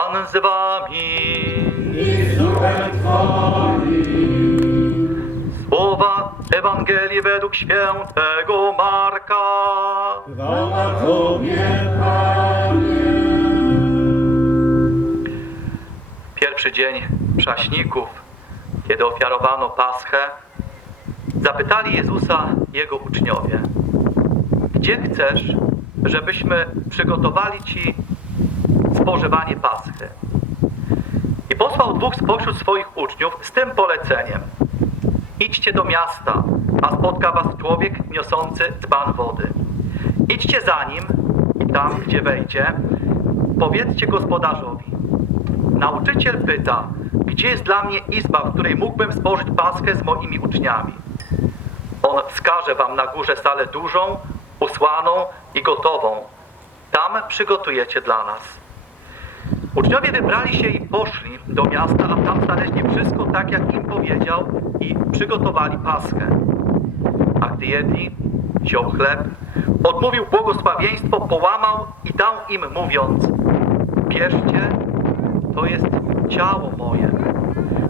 Pan z wami. i z duchem Twoim. Słowa Ewangelii według świętego Marka. Chwała Tobie, Panie. Pierwszy dzień prześników, kiedy ofiarowano Paschę, zapytali Jezusa jego uczniowie: Gdzie chcesz, żebyśmy przygotowali ci spożywanie Paschy? I posłał dwóch spośród swoich uczniów z tym poleceniem: Idźcie do miasta, a spotka was człowiek niosący dzban wody. Idźcie za nim i tam, gdzie wejdzie, powiedzcie gospodarzowi: Nauczyciel pyta, gdzie jest dla mnie izba, w której mógłbym spożyć Paschę z moimi uczniami. On wskaże wam na górze salę dużą, usłaną i gotową. Tam przygotujecie dla nas. Uczniowie wybrali się i poszli do miasta, a tam znaleźli wszystko tak, jak im powiedział i przygotowali Paschę. A gdy jedli, wziął chleb, odmówił błogosławieństwo, połamał i dał im, mówiąc: Bierzcie, to jest ciało moje.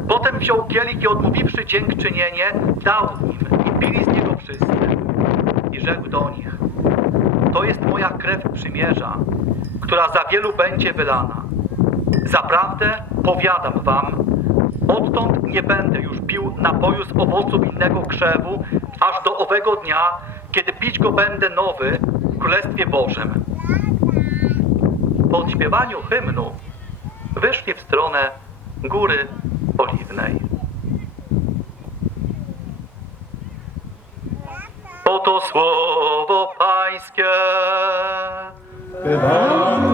Potem wziął kielich i odmówiwszy dziękczynienie, dał im i pili z niego wszyscy. I rzekł do nich: To jest moja krew przymierza, która za wielu będzie wylana. Zaprawdę powiadam wam, odtąd nie będę już pił napoju z owoców innego krzewu, aż do owego dnia, kiedy pić go będę nowy w Królestwie Bożym. Po odśpiewaniu hymnu wyszli w stronę Góry Oliwnej. Oto słowo Pańskie. Chwała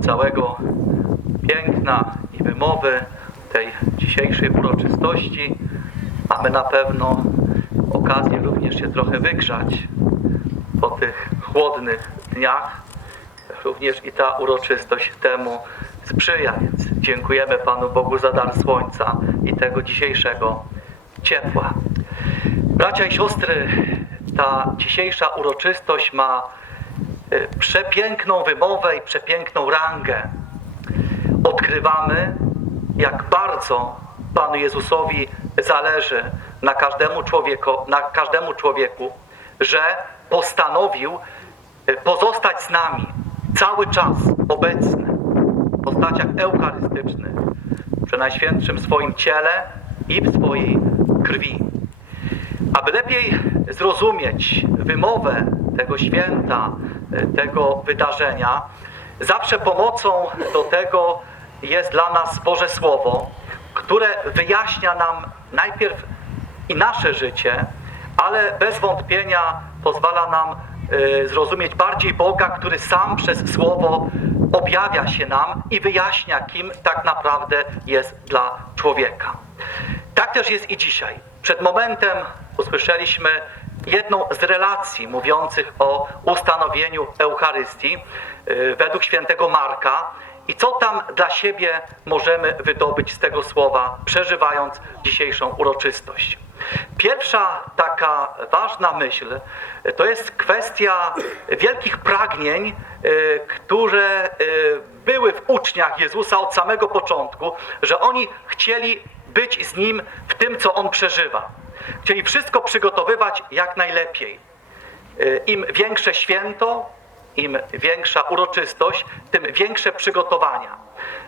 całego piękna i wymowy tej dzisiejszej uroczystości mamy na pewno okazję również się trochę wygrzać po tych chłodnych dniach. Również i ta uroczystość temu sprzyja, więc dziękujemy Panu Bogu za dar słońca i tego dzisiejszego ciepła. Bracia i siostry, ta dzisiejsza uroczystość ma przepiękną wymowę i przepiękną rangę. Odkrywamy, jak bardzo Panu Jezusowi zależy na każdemu, człowieku, na każdemu człowieku, że postanowił e, pozostać z nami cały czas obecny w postaciach eucharystycznych, przy Najświętszym swoim ciele i w swojej krwi. Aby lepiej zrozumieć wymowę tego święta, tego wydarzenia, zawsze pomocą do tego jest dla nas Boże Słowo, które wyjaśnia nam najpierw i nasze życie, ale bez wątpienia pozwala nam e, zrozumieć bardziej Boga, który sam przez Słowo objawia się nam i wyjaśnia, kim tak naprawdę jest dla człowieka. Tak też jest i dzisiaj. Przed momentem usłyszeliśmy jedną z relacji mówiących o ustanowieniu Eucharystii y, według świętego Marka. I co tam dla siebie możemy wydobyć z tego słowa, przeżywając dzisiejszą uroczystość? Pierwsza taka ważna myśl y, to jest kwestia wielkich pragnień, y, które były w uczniach Jezusa od samego początku, że oni chcieli być z Nim w tym, co On przeżywa. Chcieli wszystko przygotowywać jak najlepiej. Y, Im większe święto, im większa uroczystość, tym większe przygotowania.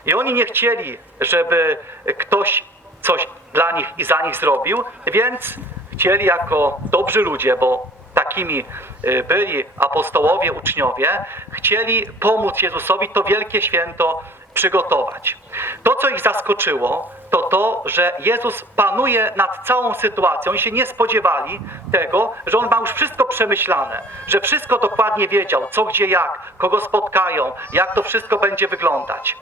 I oni nie chcieli, żeby ktoś coś dla nich i za nich zrobił, więc chcieli jako dobrzy ludzie, bo takimi y, byli apostołowie, uczniowie, chcieli pomóc Jezusowi to wielkie święto przygotować. To, co ich zaskoczyło, to to, że Jezus panuje nad całą sytuacją. Oni się nie spodziewali tego, że On ma już wszystko przemyślane, że wszystko dokładnie wiedział, co, gdzie, jak, kogo spotkają, jak to wszystko będzie wyglądać.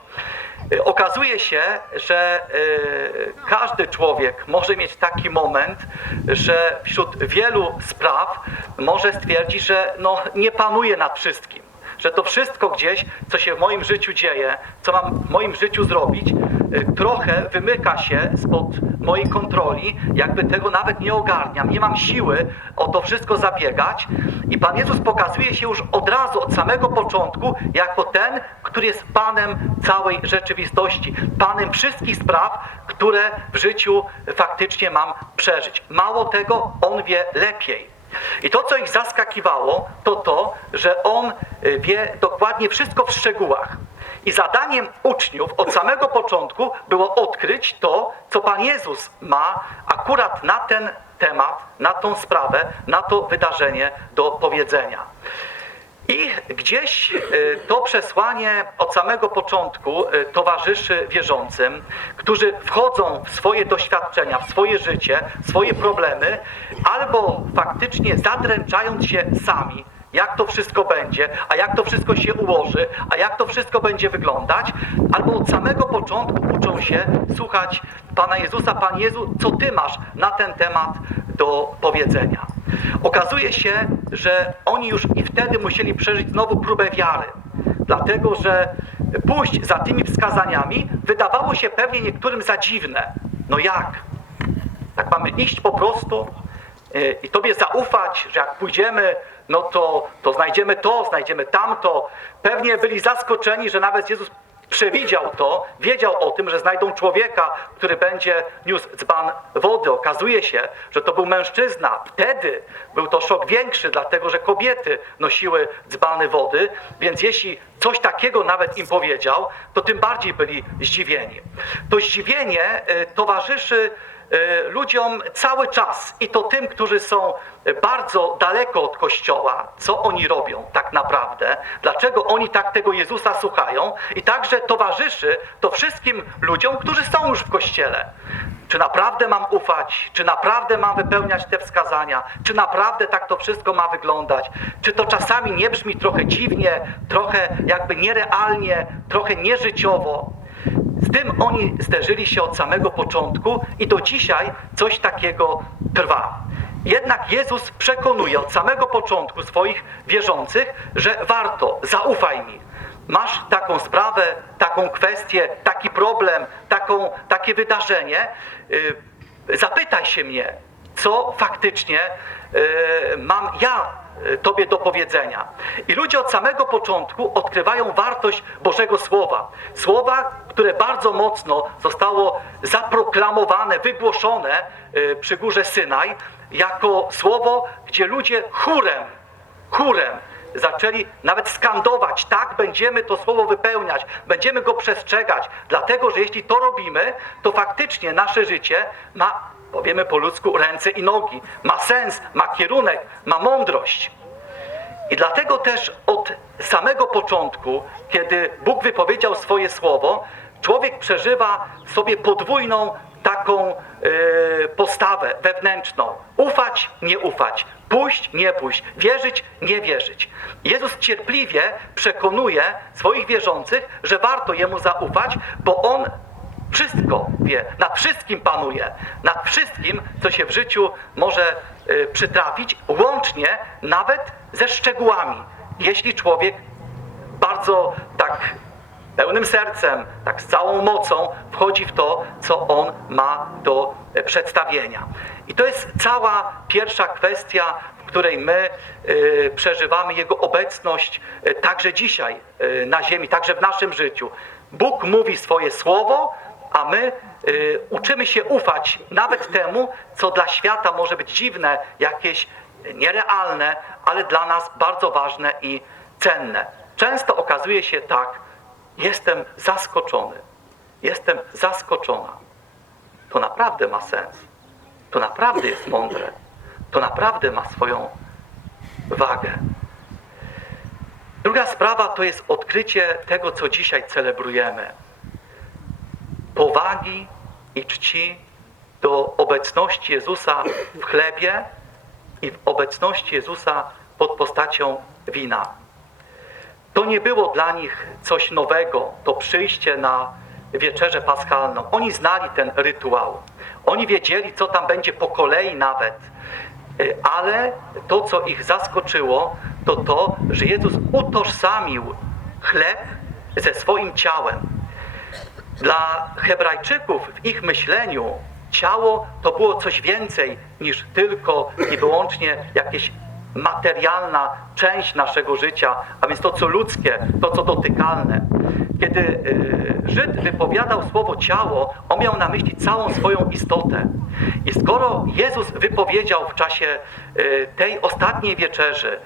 Y, Okazuje się, że y, każdy człowiek może mieć taki moment, że wśród wielu spraw może stwierdzić, że no, nie panuje nad wszystkim że to wszystko gdzieś, co się w moim życiu dzieje, co mam w moim życiu zrobić, y, trochę wymyka się spod mojej kontroli, jakby tego nawet nie ogarniam, nie mam siły o to wszystko zabiegać. I Pan Jezus pokazuje się już od razu, od samego początku, jako ten, który jest Panem całej rzeczywistości, Panem wszystkich spraw, które w życiu faktycznie mam przeżyć. Mało tego, On wie lepiej. I to, co ich zaskakiwało, to to, że On y, wie dokładnie wszystko w szczegółach. I zadaniem uczniów od samego początku było odkryć to, co Pan Jezus ma akurat na ten temat, na tą sprawę, na to wydarzenie do powiedzenia. I gdzieś y, to przesłanie od samego początku y, towarzyszy wierzącym, którzy wchodzą w swoje doświadczenia, w swoje życie, swoje problemy, albo faktycznie zadręczając się sami, jak to wszystko będzie, a jak to wszystko się ułoży, a jak to wszystko będzie wyglądać, albo od samego początku uczą się słuchać Pana Jezusa, Pan Jezu, co Ty masz na ten temat do powiedzenia. Okazuje się, że oni już i wtedy musieli przeżyć znowu próbę wiary, dlatego że pójść za tymi wskazaniami wydawało się pewnie niektórym za dziwne. No jak? Tak mamy iść po prostu y, i Tobie zaufać, że jak pójdziemy, no to, to znajdziemy to, znajdziemy tamto. Pewnie byli zaskoczeni, że nawet Jezus przewidział to, wiedział o tym, że znajdą człowieka, który będzie niósł dzban wody. Okazuje się, że to był mężczyzna. Wtedy był to szok większy, dlatego że kobiety nosiły dzbany wody, więc jeśli coś takiego nawet im powiedział, to tym bardziej byli zdziwieni. To zdziwienie y, towarzyszy ludziom cały czas i to tym, którzy są bardzo daleko od Kościoła, co oni robią tak naprawdę, dlaczego oni tak tego Jezusa słuchają i także towarzyszy to wszystkim ludziom, którzy są już w Kościele. Czy naprawdę mam ufać? Czy naprawdę mam wypełniać te wskazania? Czy naprawdę tak to wszystko ma wyglądać? Czy to czasami nie brzmi trochę dziwnie, trochę jakby nierealnie, trochę nieżyciowo? Z tym oni zderzyli się od samego początku i do dzisiaj coś takiego trwa. Jednak Jezus przekonuje od samego początku swoich wierzących, że warto, zaufaj mi. Masz taką sprawę, taką kwestię, taki problem, taką, takie wydarzenie, yy, zapytaj się mnie, co faktycznie mam ja y, Tobie do powiedzenia. I ludzie od samego początku odkrywają wartość Bożego Słowa. Słowa, które bardzo mocno zostało zaproklamowane, wygłoszone y, przy górze Synaj, jako słowo, gdzie ludzie chórem, chórem zaczęli nawet skandować, tak, będziemy to słowo wypełniać, będziemy go przestrzegać, dlatego że jeśli to robimy, to faktycznie nasze życie ma, powiemy po ludzku, ręce i nogi, ma sens, ma kierunek, ma mądrość. I dlatego też od samego początku, kiedy Bóg wypowiedział swoje słowo, człowiek przeżywa sobie podwójną taką yy, postawę wewnętrzną. Ufać, nie ufać. Pójść, nie pójść. Wierzyć, nie wierzyć. Jezus cierpliwie przekonuje swoich wierzących, że warto Jemu zaufać, bo On wszystko wie, nad wszystkim panuje, nad wszystkim, co się w życiu może y, przytrafić, łącznie nawet ze szczegółami. Jeśli człowiek bardzo tak pełnym sercem, tak z całą mocą wchodzi w to, co on ma do e, przedstawienia. I to jest cała pierwsza kwestia, w której my y, przeżywamy Jego obecność y, także dzisiaj y, na ziemi, także w naszym życiu. Bóg mówi swoje słowo, a my y, uczymy się ufać nawet temu, co dla świata może być dziwne, jakieś nierealne, ale dla nas bardzo ważne i cenne. Często okazuje się tak, jestem zaskoczony, jestem zaskoczona. To naprawdę ma sens, to naprawdę jest mądre, to naprawdę ma swoją wagę. Druga sprawa to jest odkrycie tego, co dzisiaj celebrujemy powagi i czci do obecności Jezusa w chlebie i w obecności Jezusa pod postacią wina. To nie było dla nich coś nowego, to przyjście na wieczerzę paschalną. Oni znali ten rytuał. Oni wiedzieli, co tam będzie po kolei nawet. Y, Ale to, co ich zaskoczyło, to to, że Jezus utożsamił chleb ze swoim ciałem. Dla Hebrajczyków w ich myśleniu ciało to było coś więcej niż tylko i wyłącznie jakieś materialna część naszego życia, a więc to co ludzkie, to co dotykalne. Kiedy y, Żyd wypowiadał słowo ciało, on miał na myśli całą swoją istotę. I skoro Jezus wypowiedział w czasie y, tej ostatniej wieczerzy,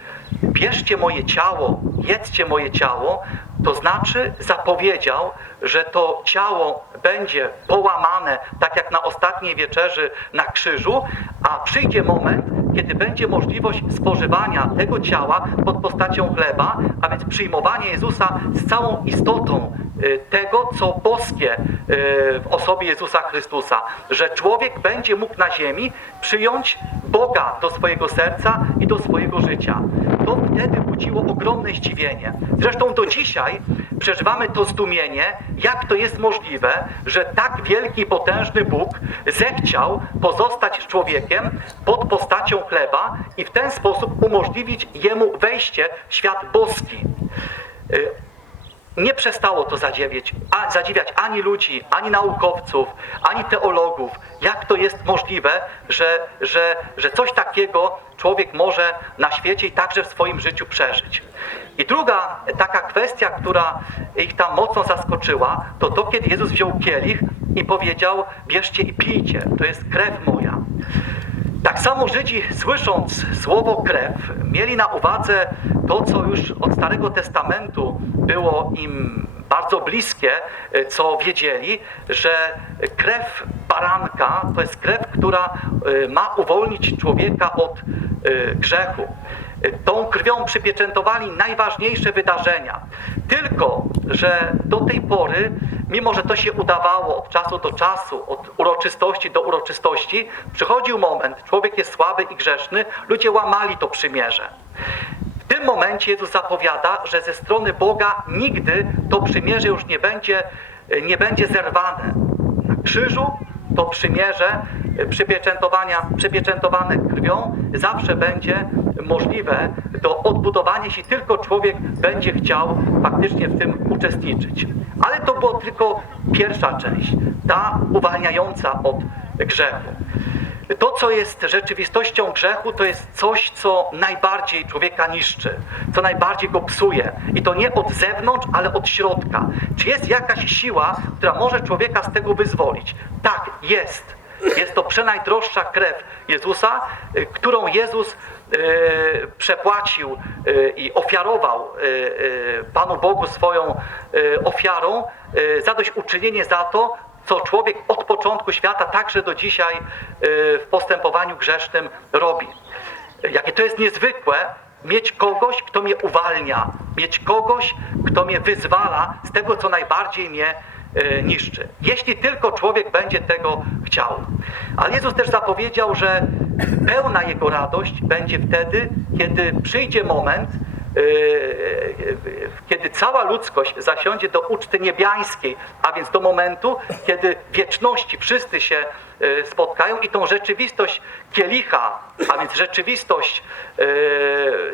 bierzcie moje ciało, jedzcie moje ciało, to znaczy zapowiedział, że to ciało będzie połamane, tak jak na ostatniej wieczerzy na krzyżu, a przyjdzie moment, kiedy będzie możliwość spożywania tego ciała pod postacią chleba, a więc przyjmowanie Jezusa z całą istotą tego, co boskie y, w osobie Jezusa Chrystusa, że człowiek będzie mógł na ziemi przyjąć Boga do swojego serca i do swojego życia. To wtedy budziło ogromne zdziwienie. Zresztą do dzisiaj przeżywamy to zdumienie, jak to jest możliwe, że tak wielki potężny Bóg zechciał pozostać człowiekiem pod postacią chleba i w ten sposób umożliwić jemu wejście w świat boski. Nie przestało to zadziwiać, a, zadziwiać ani ludzi, ani naukowców, ani teologów. Jak to jest możliwe, że, że, że coś takiego człowiek może na świecie i także w swoim życiu przeżyć. I druga taka kwestia, która ich tam mocno zaskoczyła, to to, kiedy Jezus wziął kielich i powiedział: Bierzcie i pijcie, to jest krew moja. Tak samo Żydzi, słysząc słowo krew, mieli na uwadze to, co już od Starego Testamentu było im bardzo bliskie, y, co wiedzieli, że krew baranka to jest krew, która y, ma uwolnić człowieka od y, grzechu. Tą krwią przypieczętowali najważniejsze wydarzenia. Tylko, że do tej pory, mimo że to się udawało od czasu do czasu, od uroczystości do uroczystości, przychodził moment, człowiek jest słaby i grzeszny, ludzie łamali to przymierze. W tym momencie Jezus zapowiada, że ze strony Boga nigdy to przymierze już nie będzie, nie będzie zerwane. Na krzyżu to przymierze przypieczętowania, przypieczętowane krwią zawsze będzie możliwe do odbudowania, jeśli tylko człowiek będzie chciał faktycznie w tym uczestniczyć. Ale to była tylko pierwsza część, ta uwalniająca od grzechu. To, co jest rzeczywistością grzechu, to jest coś, co najbardziej człowieka niszczy, co najbardziej go psuje. I to nie od zewnątrz, ale od środka. Czy jest jakaś siła, która może człowieka z tego wyzwolić? Tak, jest. Jest to przenajdroższa krew Jezusa, y, którą Jezus y, przepłacił y, i ofiarował Panu Bogu swoją ofiarą, zadośćuczynienie za to, co człowiek od początku świata, także do dzisiaj w postępowaniu grzesznym robi. Jakie to jest niezwykłe, mieć kogoś, kto mnie uwalnia, mieć kogoś, kto mnie wyzwala z tego, co najbardziej mnie niszczy. Jeśli tylko człowiek będzie tego chciał. Ale Jezus też zapowiedział, że pełna jego radość będzie wtedy, kiedy przyjdzie moment, kiedy cała ludzkość zasiądzie do uczty niebiańskiej, a więc do momentu, kiedy wieczności wszyscy się yy, spotkają i tą rzeczywistość kielicha, a więc rzeczywistość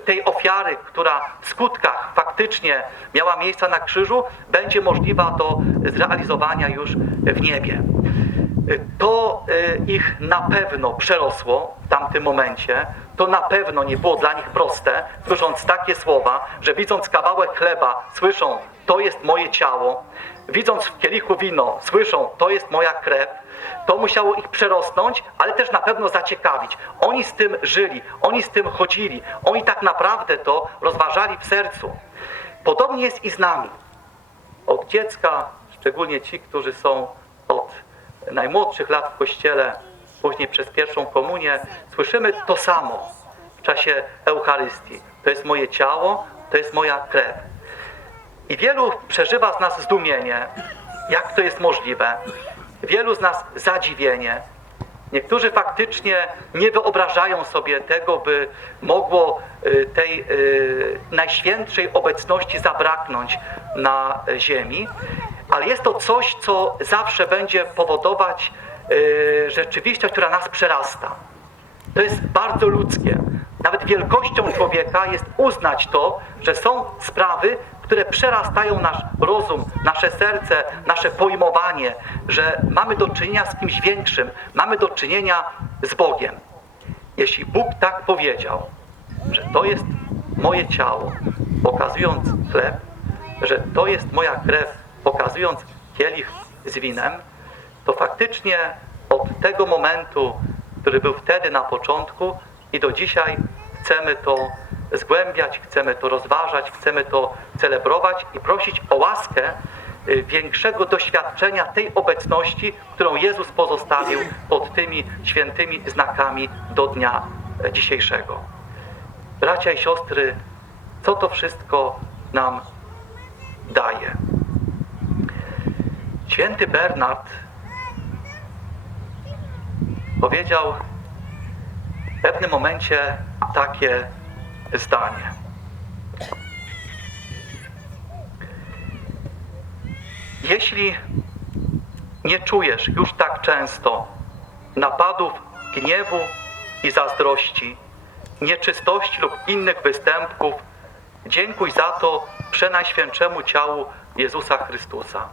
tej ofiary, która w skutkach faktycznie miała miejsce na krzyżu, będzie możliwa do zrealizowania już w niebie to y, ich na pewno przerosło w tamtym momencie. To na pewno nie było dla nich proste, słysząc takie słowa, że widząc kawałek chleba, słyszą, to jest moje ciało, widząc w kielichu wino, słyszą, to jest moja krew. To musiało ich przerosnąć, ale też na pewno zaciekawić. Oni z tym żyli, oni z tym chodzili, oni tak naprawdę to rozważali w sercu. Podobnie jest i z nami. Od dziecka, szczególnie ci, którzy są od najmłodszych lat w kościele, później przez pierwszą komunię, słyszymy to samo w czasie Eucharystii. To jest moje ciało, to jest moja krew. I wielu przeżywa z nas zdumienie, jak to jest możliwe. Wielu z nas zadziwienie. Niektórzy faktycznie nie wyobrażają sobie tego, by mogło y, tej y, najświętszej obecności zabraknąć na ziemi, ale jest to coś, co zawsze będzie powodować y, rzeczywistość, która nas przerasta. To jest bardzo ludzkie. nawet wielkością człowieka jest uznać to, że są sprawy, które przerastają nasz rozum, nasze serce, nasze pojmowanie, że mamy do czynienia z kimś większym, mamy do czynienia z Bogiem. Jeśli Bóg tak powiedział, że to jest moje ciało, pokazując chleb, że to jest moja krew, pokazując kielich z winem, to faktycznie od tego momentu, który był wtedy na początku i do dzisiaj chcemy to zgłębiać, chcemy to rozważać, chcemy to celebrować i prosić o łaskę y, większego doświadczenia tej obecności, którą Jezus pozostawił pod tymi świętymi znakami do dnia dzisiejszego. Bracia i siostry, co to wszystko nam daje? Święty Bernard powiedział w pewnym momencie takie zdanie. Jeśli nie czujesz już tak często napadów gniewu i zazdrości, nieczystości lub innych występków, dziękuj za to przenajświętszemu ciału Jezusa Chrystusa.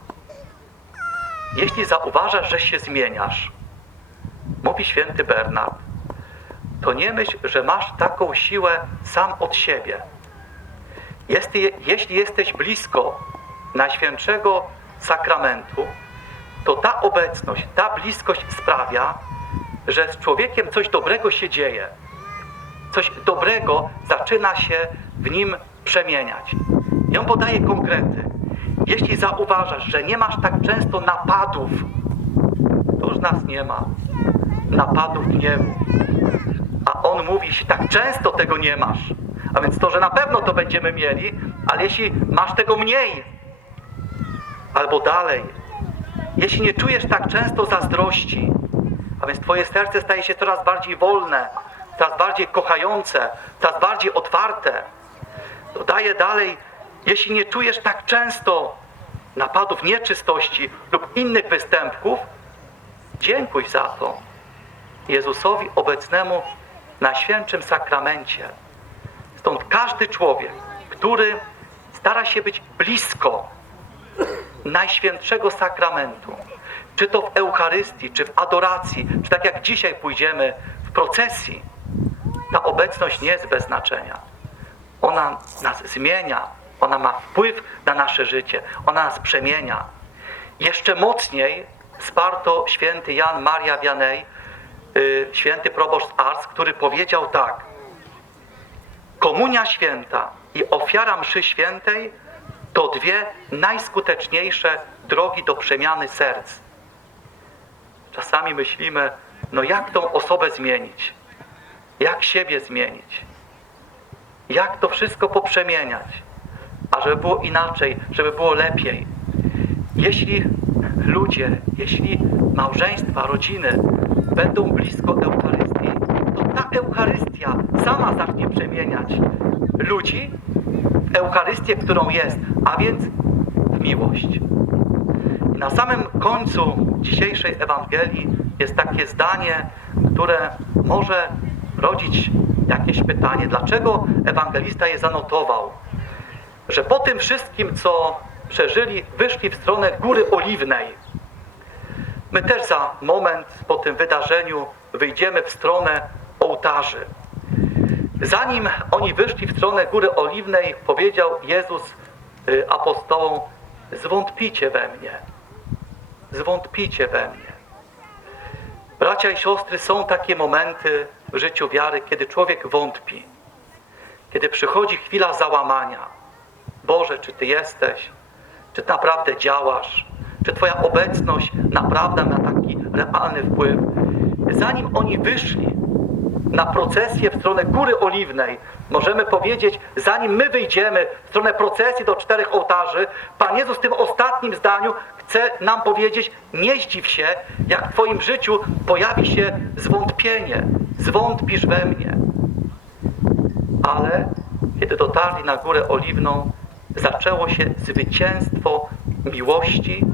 Jeśli zauważasz, że się zmieniasz, mówi święty Bernard, to nie myśl, że masz taką siłę sam od siebie. Jest, jeśli jesteś blisko Najświętszego Sakramentu, to ta obecność, ta bliskość sprawia, że z człowiekiem coś dobrego się dzieje. Coś dobrego zaczyna się w nim przemieniać. I on podaje konkrety. Jeśli zauważasz, że nie masz tak często napadów, to już nas nie ma, napadów gniewu. A on mówi, jeśli tak często tego nie masz, a więc to, że na pewno to będziemy mieli, ale jeśli masz tego mniej, albo dalej, jeśli nie czujesz tak często zazdrości, a więc twoje serce staje się coraz bardziej wolne, coraz bardziej kochające, coraz bardziej otwarte, dodaje dalej, jeśli nie czujesz tak często napadów nieczystości lub innych występków, dziękuj za to Jezusowi obecnemu na świętym sakramencie. Stąd każdy człowiek, który stara się być blisko Najświętszego Sakramentu, czy to w Eucharystii, czy w adoracji, czy tak jak dzisiaj pójdziemy w procesji, ta obecność nie jest bez znaczenia. Ona nas zmienia, ona ma wpływ na nasze życie, ona nas przemienia. Jeszcze mocniej wsparto święty Jan Maria Vianney, y, święty proboszcz Ars, który powiedział tak. Komunia święta i ofiara mszy świętej to dwie najskuteczniejsze drogi do przemiany serc. Czasami myślimy, no jak tą osobę zmienić? Jak siebie zmienić? Jak to wszystko poprzemieniać? A żeby było inaczej, żeby było lepiej. Jeśli ludzie, jeśli małżeństwa, rodziny będą blisko Eucharystii, to ta Eucharystia sama zacznie przemieniać ludzi w Eucharystię, którą jest, a więc w miłość. I na samym końcu dzisiejszej Ewangelii jest takie zdanie, które może rodzić jakieś pytanie, dlaczego ewangelista je zanotował, że po tym wszystkim, co przeżyli, wyszli w stronę Góry Oliwnej. My też za moment po tym wydarzeniu wyjdziemy w stronę ołtarzy. Zanim oni wyszli w stronę Góry Oliwnej, powiedział Jezus y, apostołom, zwątpicie we mnie, zwątpicie we mnie. Bracia i siostry, są takie momenty w życiu wiary, kiedy człowiek wątpi, kiedy przychodzi chwila załamania. Boże, czy Ty jesteś? Czy naprawdę działasz? Czy Twoja obecność naprawdę ma taki realny wpływ? Zanim oni wyszli na procesję w stronę Góry Oliwnej, możemy powiedzieć, zanim my wyjdziemy w stronę procesji do czterech ołtarzy, Pan Jezus w tym ostatnim zdaniu chce nam powiedzieć, nie zdziw się, jak w Twoim życiu pojawi się zwątpienie. Zwątpisz we mnie. Ale kiedy dotarli na Górę Oliwną, zaczęło się zwycięstwo miłości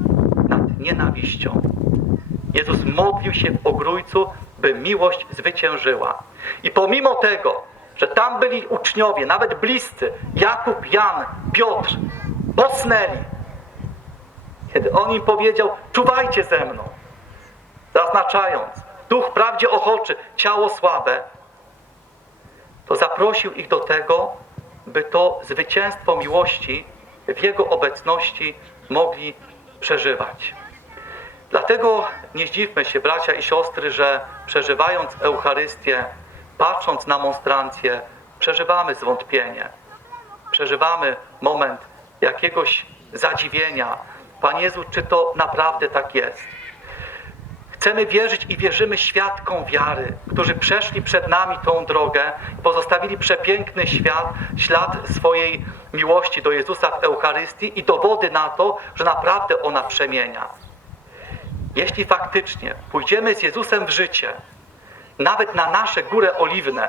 nad nienawiścią. Jezus modlił się w ogrójcu, by miłość zwyciężyła. I pomimo tego, że tam byli uczniowie, nawet bliscy, Jakub, Jan, Piotr, posnęli. Kiedy on im powiedział, czuwajcie ze mną, zaznaczając, duch wprawdzie ochoczy, ciało słabe, to zaprosił ich do tego, by to zwycięstwo miłości w Jego obecności mogli przeżywać. Dlatego nie zdziwmy się, bracia i siostry, że przeżywając Eucharystię, patrząc na monstrancję, przeżywamy zwątpienie. Przeżywamy moment jakiegoś zadziwienia. Panie Jezu, czy to naprawdę tak jest? Chcemy wierzyć i wierzymy świadkom wiary, którzy przeszli przed nami tą drogę, pozostawili przepiękny świat, ślad swojej miłości do Jezusa w Eucharystii i dowody na to, że naprawdę ona przemienia. Jeśli faktycznie pójdziemy z Jezusem w życie, nawet na nasze górę oliwne,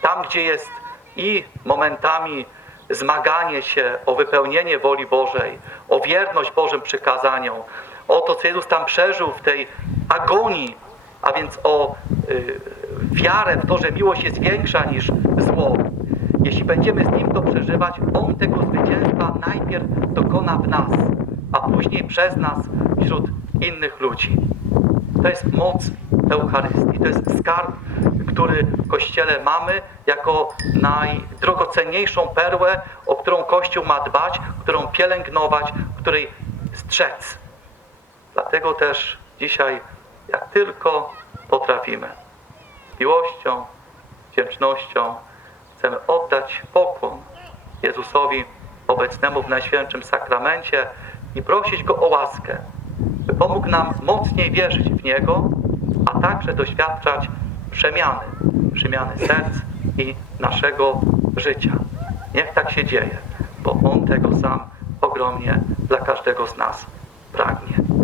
tam gdzie jest i momentami zmaganie się o wypełnienie woli Bożej, o wierność Bożym przykazaniom, o to, co Jezus tam przeżył w tej agonii, a więc o y, wiarę w to, że miłość jest większa niż zło. Jeśli będziemy z Nim to przeżywać, On tego zwycięstwa najpierw dokona w nas, a później przez nas wśród innych ludzi. To jest moc Eucharystii, to jest skarb, który w Kościele mamy jako najdrogocenniejszą perłę, o którą Kościół ma dbać, którą pielęgnować, której strzec. Dlatego też dzisiaj, jak tylko potrafimy, z miłością, wdzięcznością chcemy oddać pokłon Jezusowi obecnemu w Najświętszym Sakramencie i prosić Go o łaskę, by pomógł nam mocniej wierzyć w Niego, a także doświadczać przemiany, przemiany serc i naszego życia. Niech tak się dzieje, bo On tego sam ogromnie dla każdego z nas pragnie.